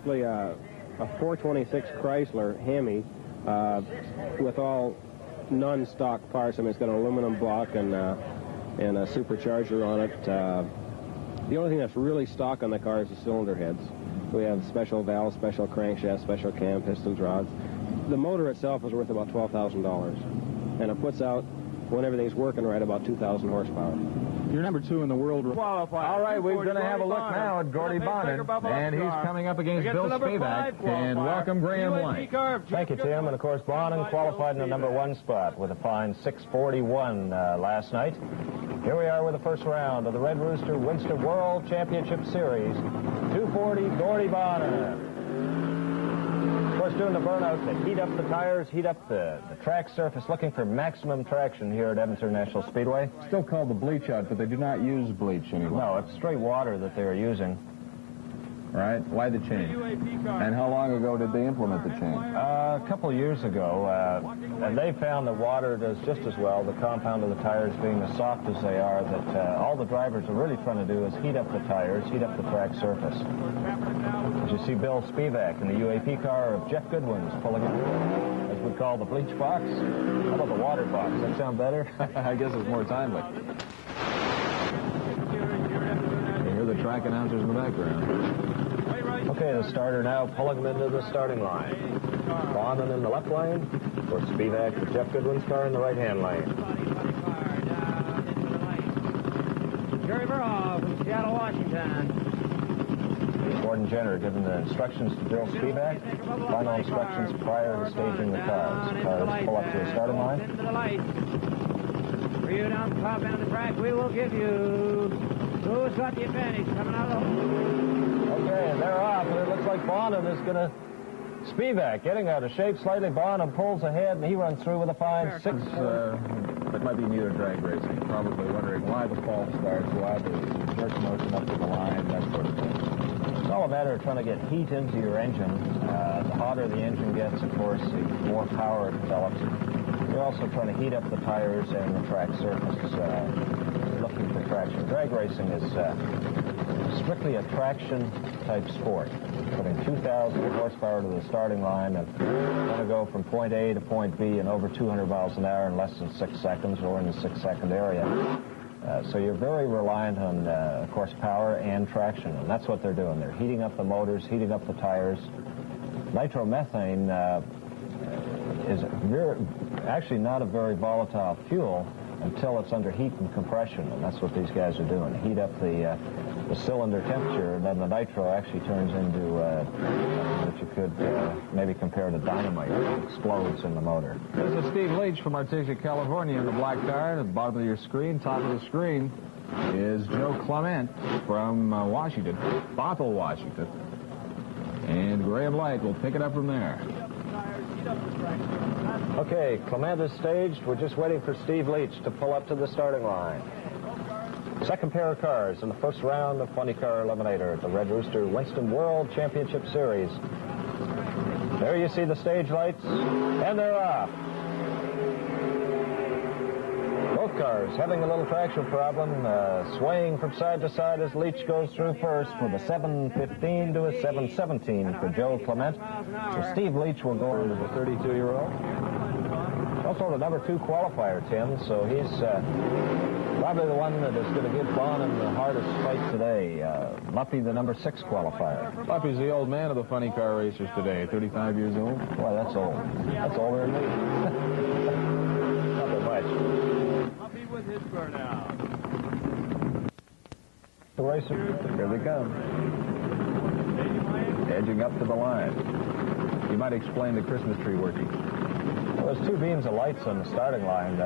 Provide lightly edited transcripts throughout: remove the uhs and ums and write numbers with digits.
basically a 426 Chrysler Hemi with all non-stock parts. I mean, it's got an aluminum block and a supercharger on it. The only thing that's really stock on the car is the cylinder heads. We have special valves, special crankshaft, special cam, pistons, rods. The motor itself is worth about $12,000, and it puts out, when everything's working right, about 2,000 horsepower. You're number 2 in the world. All right, we're going to have a look now at Gordy Bonnin, and he's coming up against Bill Spivak. And welcome, Graham White. Thank you, Tim. And, of course, Bonnin qualified in the number 1 spot with a fine 6:41 last night. Here we are with the first round of the Red Rooster Winston World Championship Series. 240, Gordy Bonnin. Of course, doing the burnout to heat up the tires, heat up the track surface, looking for maximum traction here at Edmonton National Speedway. Still called the bleach out, but they do not use bleach anymore. No, it's straight water that they're using. Right? Why the change? And how long ago did they implement the change? A couple of years ago, and they found that water does just as well, the compound of the tires being as soft as they are, that all the drivers are really trying to do is heat up the tires, heat up the track surface. As you see Bill Spivak in the UAP car of Jeff Goodwin's pulling it, as we call the bleach box. How about the water box? Does that sound better? I guess it's more timely. You hear the track announcers in the background. Okay, the starter now pulling him into the starting line. Bonnin in the left lane, for Spivak with Jeff Goodwin's car in the right-hand lane. Jerry Verhoff from Seattle, Washington. Gordon Jenner giving the instructions to Bill Spivak. Final instructions prior to staging the cars. Cars pull up to the starting line. For you down the top end of the track, we will give you who's got the advantage coming out of the hole. Okay, and they're off, and it looks like Bonnin is going to... Spivak getting out of shape slightly. Bonnin pulls ahead, and he runs through with a fine 6. That might be near drag racing. Probably wondering why the false starts, why the jerk motion up to the line, that sort of thing. It's all a matter of trying to get heat into your engine. The hotter the engine gets, of course, the more power it develops. You're also trying to heat up the tires and the track surface, looking for traction. Drag racing is strictly a traction-type sport. Putting 2,000 horsepower to the starting line and going to go from point A to point B in over 200 miles an hour in less than 6 seconds or in the 6-second area. So you're very reliant on, of course, power and traction, and that's what they're doing. They're heating up the motors, heating up the tires. Nitromethane is actually not a very volatile fuel until it's under heat and compression, and that's what these guys are doing. Heat up the cylinder temperature, and then the nitro actually turns into something that you could maybe compare to dynamite. It explodes in the motor. This is Steve Leach from Artesia, California in the black car. At the bottom of your screen, top of the screen, is Joe Clement from Washington, Bothell, Washington. And Graham Light will pick it up from there. Okay, Clement is staged. We're just waiting for Steve Leach to pull up to the starting line. Second pair of cars in the first round of Funny Car Eliminator at the Red Rooster Winston World Championship Series. There you see the stage lights, and they're off. Both cars having a little traction problem, swaying from side to side as Leach goes through first with a 7:15 to a 7:17 for Joe Clement. So Steve Leach will go into the 32-year-old. Also the number 2 qualifier, Tim, so he's probably the one that is going to give Bonnin the hardest fight today. Luppy, the number 6 qualifier. Luppy's the old man of the funny car racers today, 35 years old. Boy, that's old. That's older than me. Not that much. Luppy with his burnout. The racers, here they come. Edging up to the line. You might explain the Christmas tree working. Well, there's 2 beams of lights on the starting line,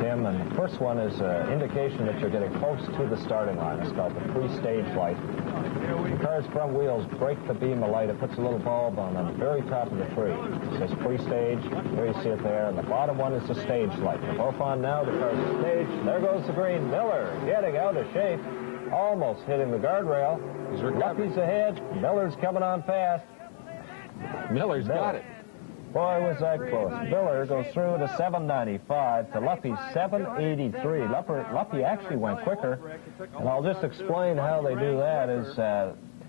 Tim, and the first one is an indication that you're getting close to the starting line. It's called the pre-stage light. The car's front wheels break the beam of light. It puts a little bulb on the very top of the tree. It says pre-stage. There you see it there. And the bottom one is the stage light. They're both on now. The car's staged. There goes the green. Miller getting out of shape. Almost hitting the guardrail. Luppy's ahead. Miller's coming on fast. Miller's got it. Boy, was that close. Miller goes through to 795 to Luppy's 783. Luppy actually went quicker, and I'll just explain how they do that. Is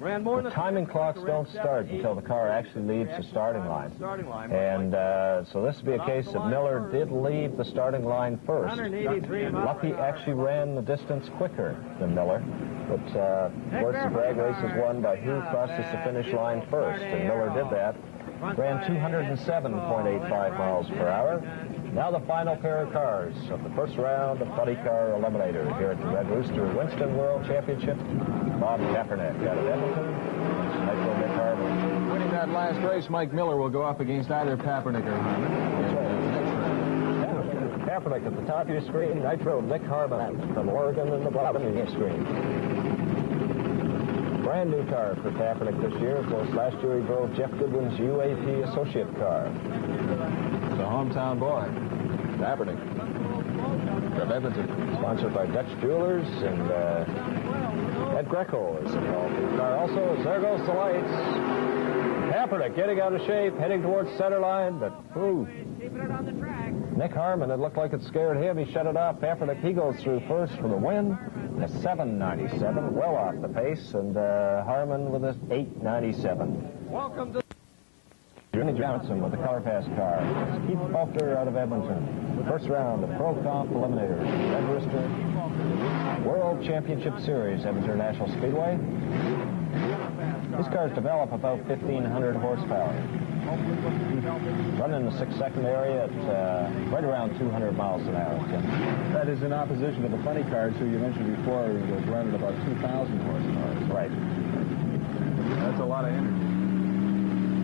The timing clocks don't start until the car actually leaves the starting line. And so this would be a case that Miller did leave the starting line first. Lucky actually ran the distance quicker than Miller. But, of course, the drag race is won by who crosses the finish line first. And Miller did that. Ran 207.85 miles per hour. Now the final pair of cars of the first round of Funny Car Eliminator here at the Red Rooster Winston World Championship. Bob Kaepernick out of Edmonton. Nitro Nick Harmon. Winning that last race, Mike Miller will go up against either Kaepernick or Harmon. Kaepernick at the top of your screen. Nitro Nick Harmon from Oregon in the bottom of your screen. Brand new car for Kaepernick this year. Of course, last year he drove Jeff Goodwin's UAP Associate car. The hometown boy, Kaepernick, from Edmonton. Sponsored by Dutch Jewelers, and Ed Greco is involved in the car also. As there goes the lights. Kaepernick getting out of shape, heading towards center line, but ooh. Nick Harmon, it looked like it scared him. He shut it off. Kaepernick, he goes through first for the win. A 7.97, well off the pace, and Harmon with a 8.97. Welcome to Jimmy Johnson with the Color Pass car. Keith Faulkner out of Edmonton. First round of Pro Comp Eliminator. Red Rooster World Championship Series at International Speedway. These cars develop about 1,500 horsepower. Running the 6-second area at right around 200 miles an hour. That is in opposition to the funny cars who you mentioned before was running about 2,000 horsepower. Right. That's a lot of energy.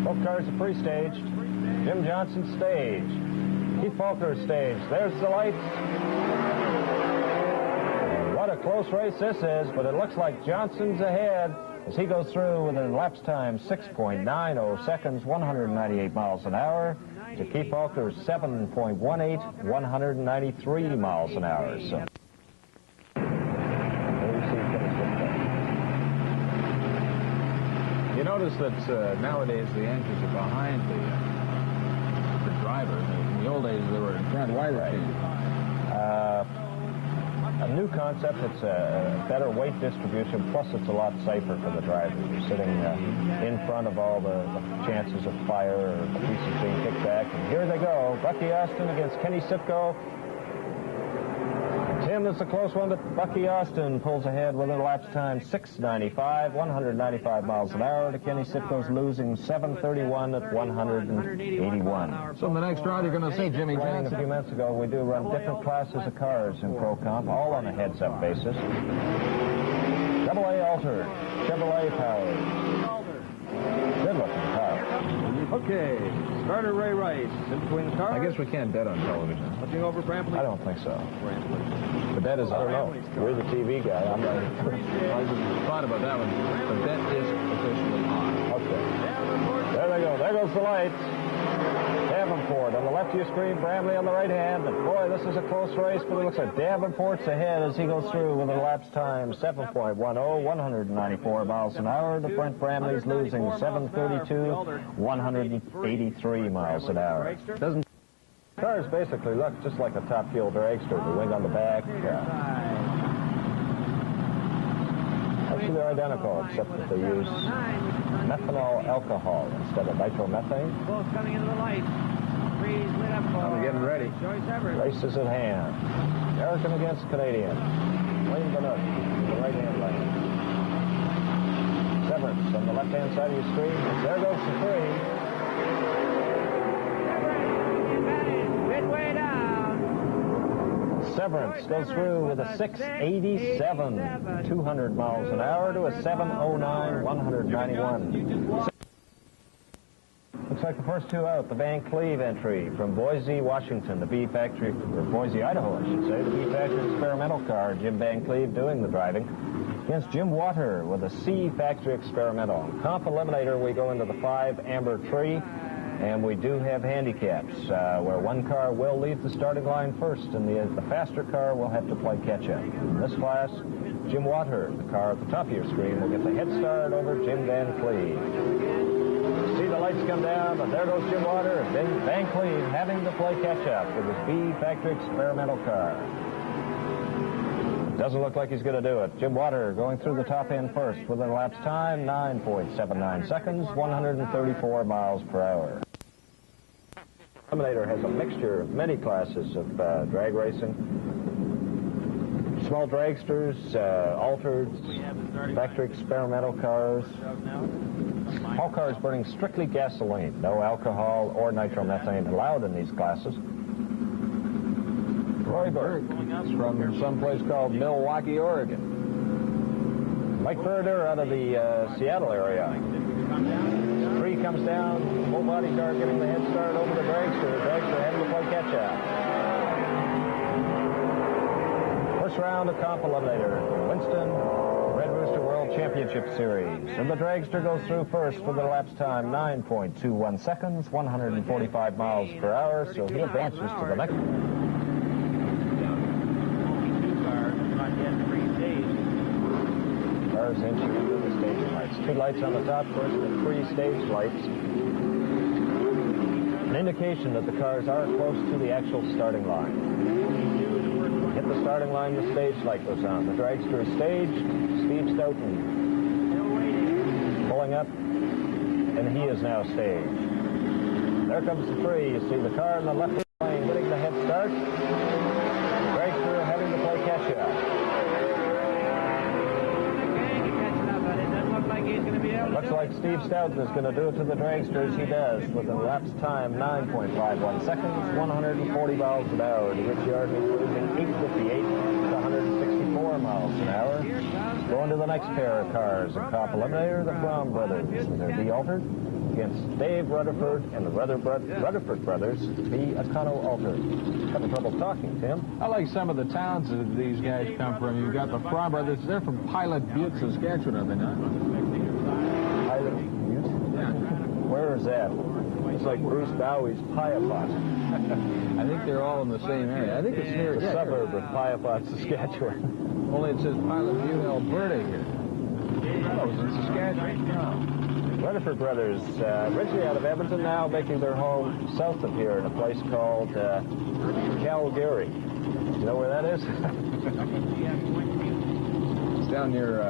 Both cars are pre-staged. Jim Johnson staged. Keith Faulkner staged. There's the lights. What a close race this is, but it looks like Johnson's ahead as he goes through with an elapsed time 6.90 seconds, 198 miles an hour, to Keith Faulkner's 7.18, 193 miles an hour. So. You notice that nowadays the engines are behind the driver. In the old days they were in front. Why the change? A new concept. It's a better weight distribution, plus it's a lot safer for the driver. You're sitting in front of all the chances of fire or pieces being kicked back. And here they go. Bucky Austin against Kenny Sitko. Tim, it's a close one, but Bucky Austin pulls ahead with an elapsed time 6.95, 195 miles an hour. To Kenny Sitko's losing 7.31 at 181. So in the next round, you're going to see Jimmy Johnson. A few minutes ago, we do run different classes of cars in Pro Comp, all on a heads-up basis. AA altered, Chevrolet powered. Good-looking car. Okay, starter Ray Rice in between the cars. I guess we can't bet on television. Looking over Bramley. I don't think so. The bet is, I don't know. You're the TV guy. I'm not. I thought about that one. The bet is officially on. Okay. There they go. There goes the lights. Davenport on the left of your screen, Bramley on the right hand. And boy, this is a close race, but it looks like Davenport's ahead as he goes through with an elapsed time 7.10, 194 miles an hour. To Brent Bramley's losing 7.32, 183 miles an hour. Cars basically look just like a top fuel dragster. The wing on the back. Actually, they're identical, except that they use methanol alcohol instead of nitromethane. both coming into the light. Freeze lit up for We're getting ready. Joyce Everett. Race is at hand. American against Canadian. Wayne Bennett in the right-hand lane. Severance on the left-hand side of your screen. There goes the three. Midway down. Severance goes through with a 6.87, 200 miles an hour to a 7.09, 191. Looks like the first two out. The Van Cleve entry from Boise, Washington, the B Factory, or Boise, Idaho, I should say. The B Factory experimental car. Jim Van Cleve doing the driving. Against Jim Water with a C Factory experimental. Comp Eliminator, we go into the 5 Amber Tree. And we do have handicaps where one car will leave the starting line first, and the faster car will have to play catch-up. In this class, Jim Water, the car at the top of your screen, will get the head start over Jim Van Cleve. See the lights come down, and there goes Jim Water, and then Van Cleve having to play catch-up with his B Factory experimental car. Doesn't look like he's going to do it. Jim Water going through the top end first with an elapsed time, 9.79 seconds, 134 miles per hour. Eliminator has a mixture of many classes of drag racing. Small dragsters, altereds, factory experimental cars. All cars burning strictly gasoline. No alcohol or nitromethane allowed in these classes. Roy Burke from someplace called Milwaukee, Oregon. Mike Berder out of the Seattle area. Tree comes down, full body car getting the head start over the dragster. Dragster heading to play catch-up. First round of comp eliminator. Winston, Red Rooster World Championship Series. And the dragster goes through first with an elapsed time, 9.21 seconds, 145 miles per hour, so he advances to the next. Cars inching into the staging lights. Two lights on the top, first the three stage lights. An indication that the cars are close to the actual starting line. Hit the starting line, the stage light goes on. The dragster is staged. Steve Stoughton pulling up, and he is now staged. There comes the three. You see the car in the left lane getting the head start. Dragster having to play catch-up. Looks like Steve Stoughton is going to do it to the dragster as he does with an elapsed time 9.51 seconds, 140 miles an hour. To Richard is losing 858 to 164 miles an hour. Going to the next pair of cars, a comp eliminator, the Fromm brothers with their D-altered against Dave Rutherford and the Rutherford brothers, the Econo altered. Having trouble talking, Tim. I like some of the towns that these guys come from. You've got the Fromm brothers. They're from Pilot Butte, Saskatchewan, are they not? Where is that? It's like Bruce Bowie's Piapot. I think they're all in the same area. I think it's near the suburb of Piapot, Saskatchewan. Only it says Pilot Butte, Alberta here. Oh, it's in Saskatchewan. Rutherford brothers, originally out of Edmonton, now making their home south of here in a place called Calgary. You know where that is? It's down near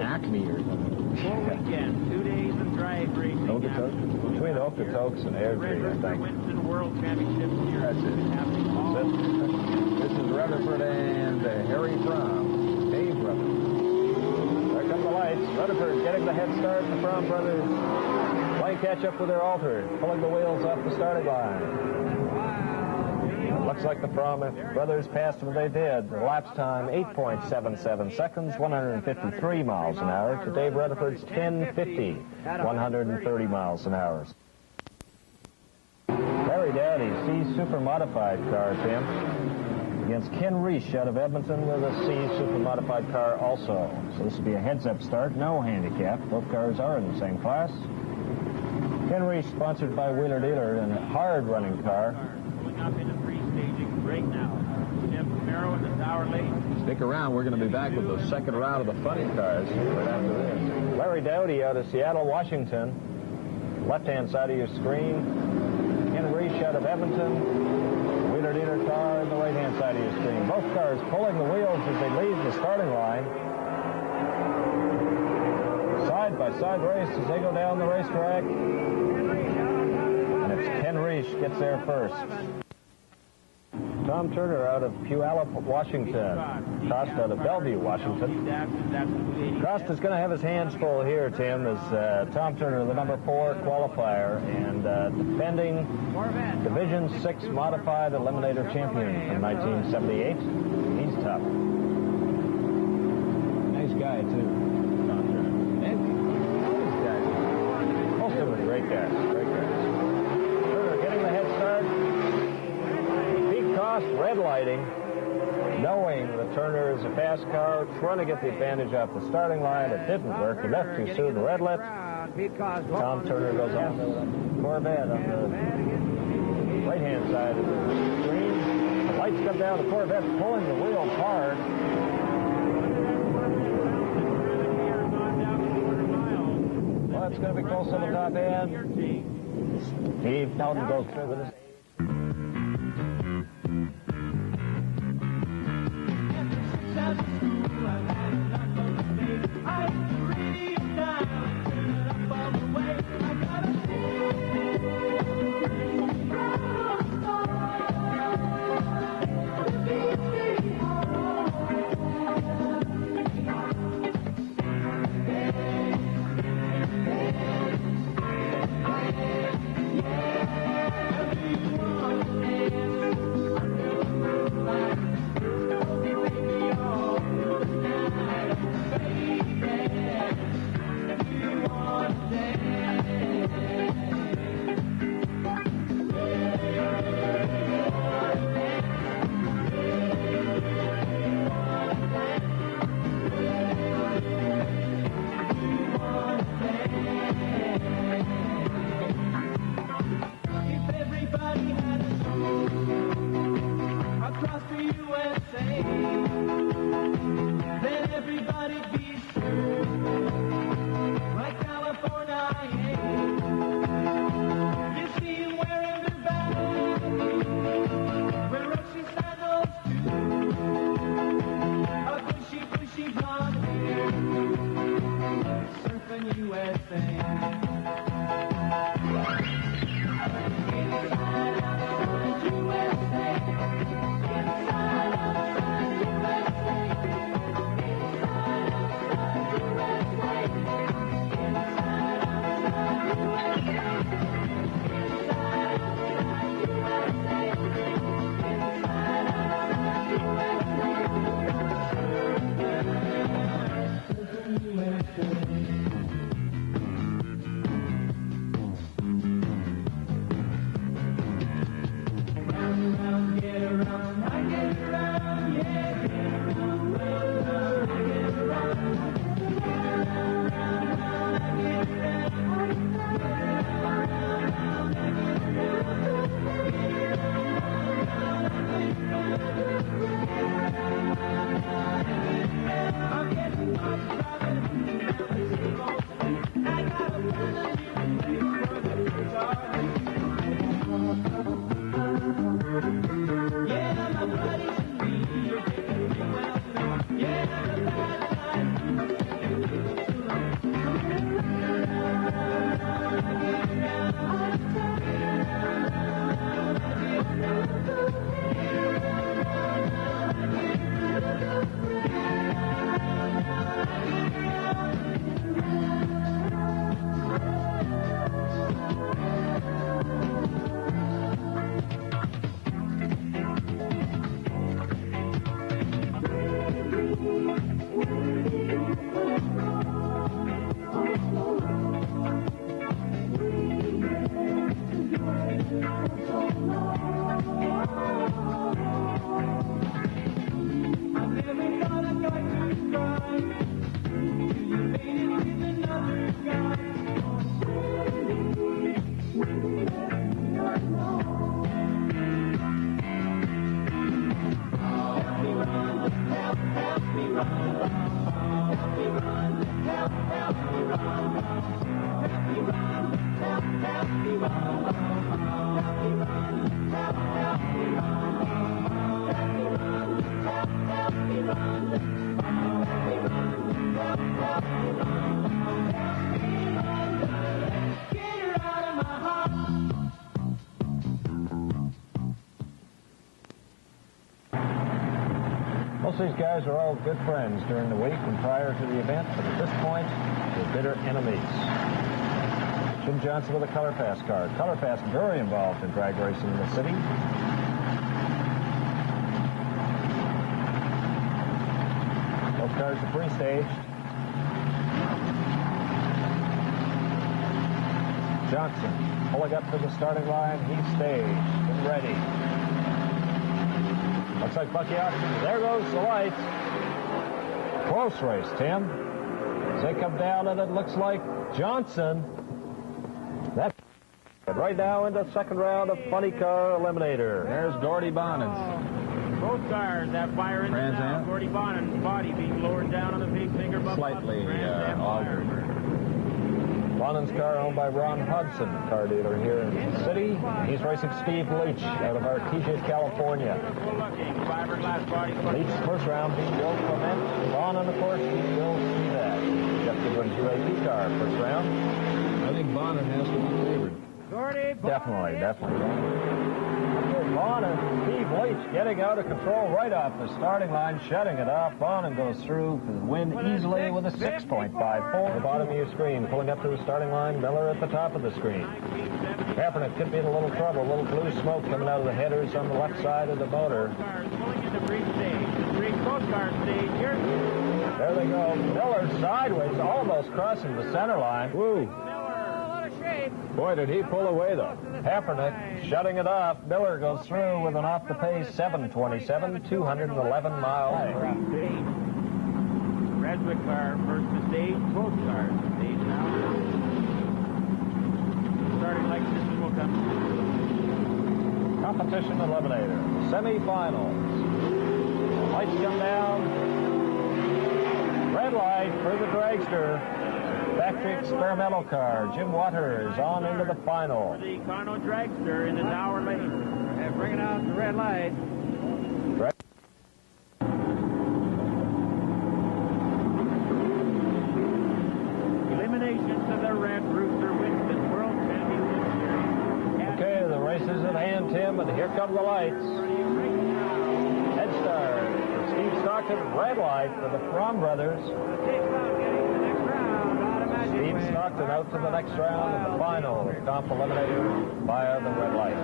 Acme or something. Full weekend, 2 days of drag racing. Between Okotoks and Airdrie, I think. Winston World Championship Series. That's it. This is Rutherford and Harry Fromm. Dave Rutherford. There come the lights. Rutherford getting the head start. The Fromm brothers playing catch-up with their altered, pulling the wheels off the starting line. Looks like the Fromm brothers passed what they did. The elapsed time, 8.77 seconds, 153 miles an hour, to Dave Rutherford's 10:50, 130 miles an hour. Larry Dowdy's C Super Modified car, Tim, against Ken Reich out of Edmonton with a C Super Modified car also. So this will be a heads-up start, no handicap. Both cars are in the same class. Ken Reich, sponsored by Wheeler Dealer, and a hard-running car. Up into pre-staging break now. Jim Romero in the tower lane. Stick around. We're going to be back with the second round of the funny cars right after this. Larry Dowdy out of Seattle, Washington. Left-hand side of your screen. Ken Reich out of Edmonton. Wheeler Dealer car on the right-hand side of your screen. Both cars pulling the wheels as they leave the starting line. Side-by-side race as they go down the racetrack. And it's Ken Reich gets there first. Tom Turner out of Puyallup, Washington. Costa out of Bellevue, Washington. Costa's going to have his hands full here, Tim, as Tom Turner, the number 4 qualifier and defending Division 6 Modified Eliminator champion from 1978. He's tough. Nice guy, too. Tom Turner. And these guys. Most of them are great guys. Great guys. Turner getting the head start. Red lighting, knowing that Turner is a fast car, trying to get the advantage off the starting line. It didn't work. He left too soon. Red lit. Tom Turner goes on the Corvette on the right-hand side of the screen. The lights come down. The Corvette's pulling the wheels hard. Well, it's going to be close on the top end. Steve Stoughton goes through with us. Most of these guys are all good friends during the week and prior to the event, but at this point, they're bitter enemies. Jim Johnson with a color pass card. Color pass very involved in drag racing in the city. Both cars are pre-staged. Johnson pulling up to the starting line. He's staged and ready. Looks like Bucky Oxen. There goes the lights. Close race, Tim. As they come down, and it looks like Johnson. That's right now into the second round of Funny Car Eliminator. There's Gordy Bonins. Both cars that fire in Trans Am. Gordy Bonnin's body being lowered down on the big finger above Slightly altered. Bonnin's car owned by Ron Hudson, car dealer here in the city. He's racing Steve Leach out of Artesia, California. Leach's first round beat Joe Clement. Bonnin, of course, we will see that. Jeff Goodwin's UAP car first round. I think Bonnin has to be favored. Definitely. Bonnin, Steve Leach getting out of control right off the starting line, shutting it off. Bonnin goes through for the win easily with a 6.54. The bottom of your screen, pulling up to the starting line. Miller at the top of the screen. Kaepernick could be in a little trouble. A little blue smoke coming out of the headers on the left side of the motor. There they go. Miller sideways, almost crossing the center line. Woo. Boy, did he pull away, though. Kaepernick shutting it off. Miller goes through with an off-the-pace 7:27, 211 miles. Reswick car first to stage. Both cars to stage now. Starting like this will come. Competition Eliminator. Semi-finals. Lights come down. Red light for the dragster. Factory experimental car. Jim Waters on into the final. The Carno dragster in the tower lane. And bringing out the red light. Elimination to the Red Rooster Winston World Championship Series. Okay, the race is at hand, Tim, and here come the lights. Head start for Steve Stockton. Red light for the Fromm brothers. Steve Stockton out to the next round in the final. Comp Eliminator via the red light.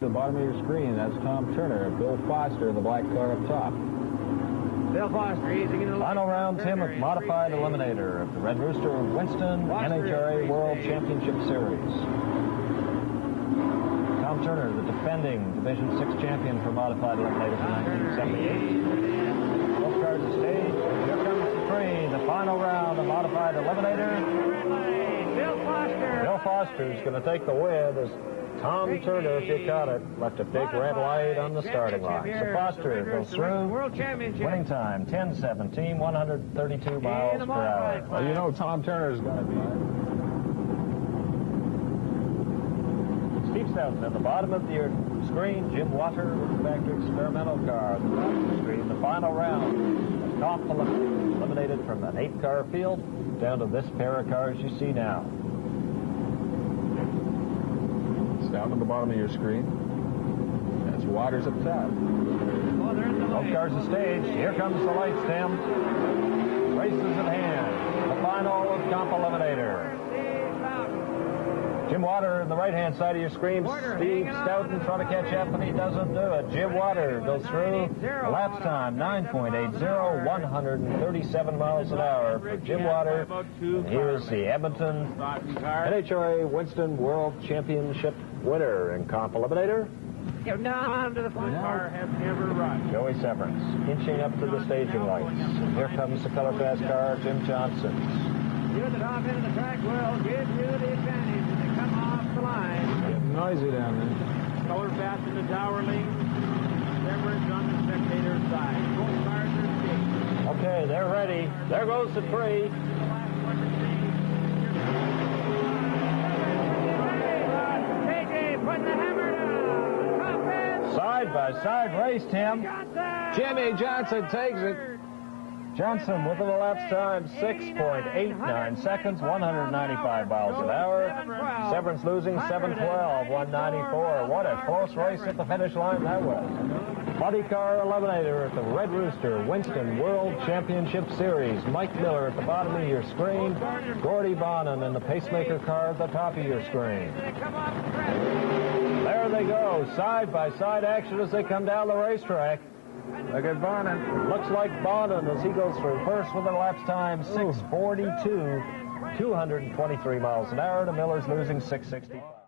The bottom of your screen, that's Tom Turner. Bill Foster, the black car up top. Bill Foster easing in the Final round, Tim, of Modified Eliminator of the Red Rooster Winston NHRA World Championship Series. Tom Turner, the defending Division 6 champion for Modified Eliminator from 1978. Both cars to stage. Here comes the three, the final round of Modified Eliminator. Bill Foster is going to take the win as Tom Turner, if you caught it, left a big red light on the starting line. So Foster goes through. Winning time, 10:17, 132 miles per hour. Well, you know Tom Turner's going to be. Steve Stoughton at the bottom of your screen. Jim Water with the factory experimental car at the bottom of the screen. The final round. Comp eliminated from an 8-car field down to this pair of cars you see now. Down at the bottom of your screen. That's Waters up top. Both cars are staged. Here comes the lights, Tim. Races at hand. The final of Comp Eliminator. Jim Water in the right-hand side of your screen. Steve Stoughton trying to catch up, and he doesn't do it. Jim Water goes through. Elapsed time, 9.80, 137 miles an hour for Jim Water. And here's the Edmonton NHRA Winston World Championship winner in Comp Eliminator. Down to the front car has never run. Joey Severance inching up to the staging lights. And here comes the color fast car, Jim Johnson. You at the top end of the track will give you the advantage as they come off the line. Getting noisy down there. Color fast in the tower lane. Severance on the spectator side. Both cars are staged. Okay, they're ready. There goes the tree. Side-by-side race, Tim. Jimmy Johnson takes it. Johnson with an elapsed time 6.89 seconds, 195 miles an hour. Severance losing 7:12, 194. What a close race at the finish line that was. Buddy car eliminator at the Red Rooster Winston World Championship Series. Mike Miller at the bottom of your screen. Gordy Bonin in the pacemaker car at the top of your screen. There they go, side-by-side action as they come down the racetrack. Look at Bonin. Looks like Bonin as he goes through first with an elapsed time 6:42, 223 miles an hour. To Miller's losing 6:65.